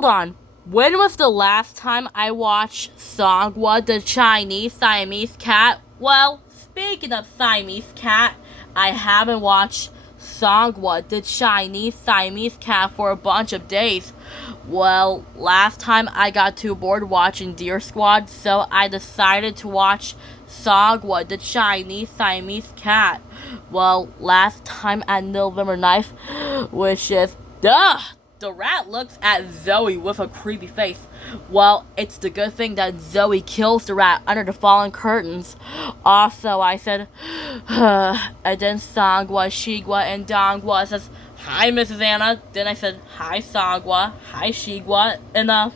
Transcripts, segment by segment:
hold on. When was the last time I watched Songwa the Chinese Siamese cat? Well, speaking of Siamese cat, I haven't watched Songwa the Chinese Siamese cat for a bunch of days. Well, last time I got too bored watching Deer Squad, so I decided to watch Songwa the Chinese Siamese cat. Well, last time at November 9th, which is the rat looks at Zoe with a creepy face. Well, it's the good thing that Zoe kills the rat under the fallen curtains. Also, I said, and then Songwa, Shigwa, and Dongwa says, "Hi, Mrs. Anna." Then I said, "Hi, Songwa. Hi, Shigwa." And,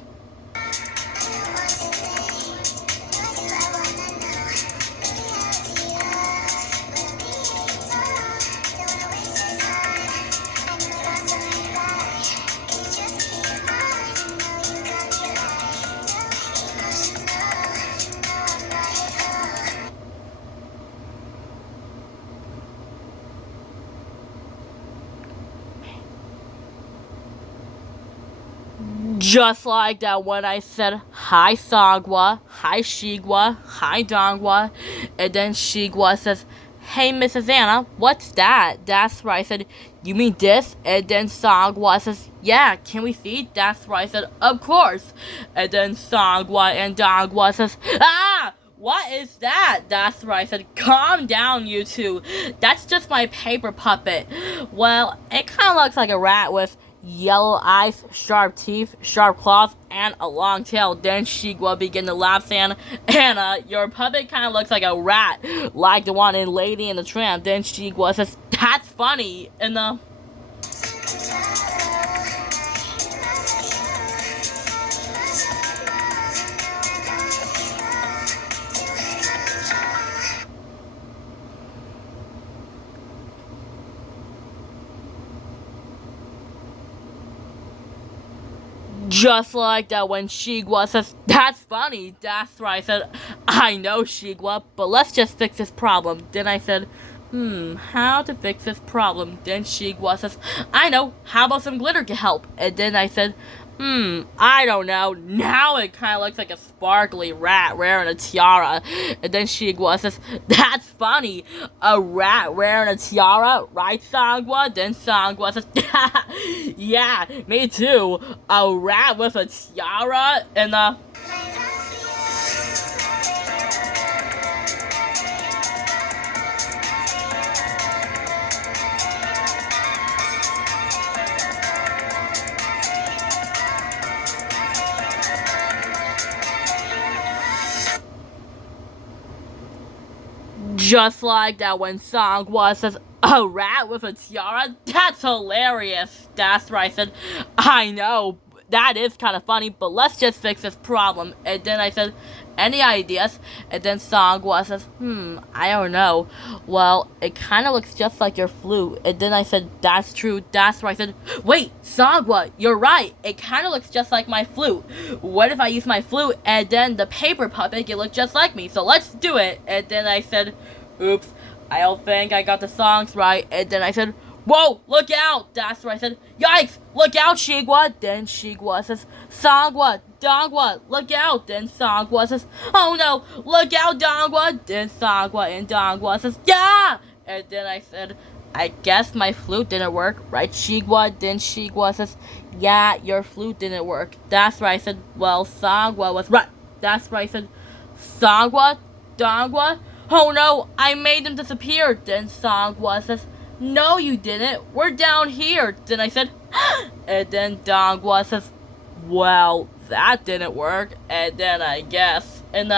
just like that when I said, "Hi, Songwa, hi, Shigwa, hi, Dongwa," and then Shigwa says, "Hey, Mrs. Anna, what's that?" That's right, I said, "You mean this?" And then Songwa says, "Yeah, can we see?" That's right, I said, "Of course." And then Songwa and Dongwa says, "Ah! What is that?" That's right, I said, "Calm down, you two. That's just my paper puppet." Well, it kind of looks like a rat with yellow eyes, sharp teeth, sharp claws, and a long tail. Then Shigwa began to laugh, saying, "Anna, your puppet kind of looks like a rat, like the one in Lady and the Tramp." Then Shigwa says, "That's funny." And just like that when Shigwa says, "That's funny." That's right, I said, "I know, Shigwa, but let's just fix this problem." Then I said, how to fix this problem? Then Shigwa says, "I know, how about some glitter to help?" And then I said, I don't know. Now it kind of looks like a sparkly rat wearing a tiara. And then Shigwa says, "That's funny. A rat wearing a tiara, right, Songwa?" Then Songwa says, "Yeah, me too. A rat with a tiara." And just like that when Songwa says, "A rat with a tiara? That's hilarious." That's right, I said, "I know, that is kind of funny, but let's just fix this problem." And then I said, "Any ideas?" And then Songwa says, I don't know. Well, it kind of looks just like your flute." And then I said, "That's true." That's right, I said, "Wait, Songwa, you're right. It kind of looks just like my flute. What if I use my flute and then the paper puppet can look just like me? So let's do it." And then I said, "Oops, I don't think I got the songs right." And then I said, "Whoa, look out!" That's right, I said, "Yikes, look out, Shigwa." Then Shigwa says, "Songwa, Dongwa, look out." Then Songwa says, "Oh no, look out, Dongwa." Then Songwa and Dongwa says, "Yeah!" And then I said, "I guess my flute didn't work, right, Shigwa?" Then Shigwa says, "Yeah, your flute didn't work." That's right, I said, "Well, Songwa was right." That's right, I said, "Songwa, Dongwa, oh no, I made them disappear." Then Songwa says, "No, you didn't. We're down here." Then I said, and then Dongwa says, "Well, that didn't work." And then I guess, and